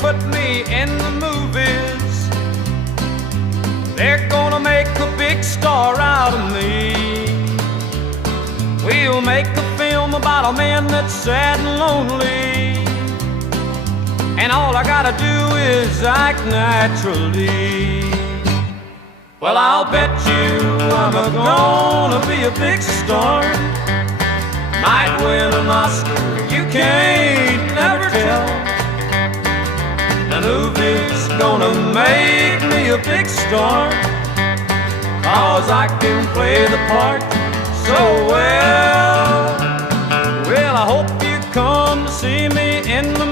put me in the movies. They're gonna make a big star out of me. We'll make a film about a man that's sad and lonely, and all I gotta do is act naturally. Well, I'll bet you I'm gonna be a big star. Might win an Oscar, you can't never tell. The movie's gonna make me a big star, 'cause I can play the part so well. Well, I hope you come to see me in the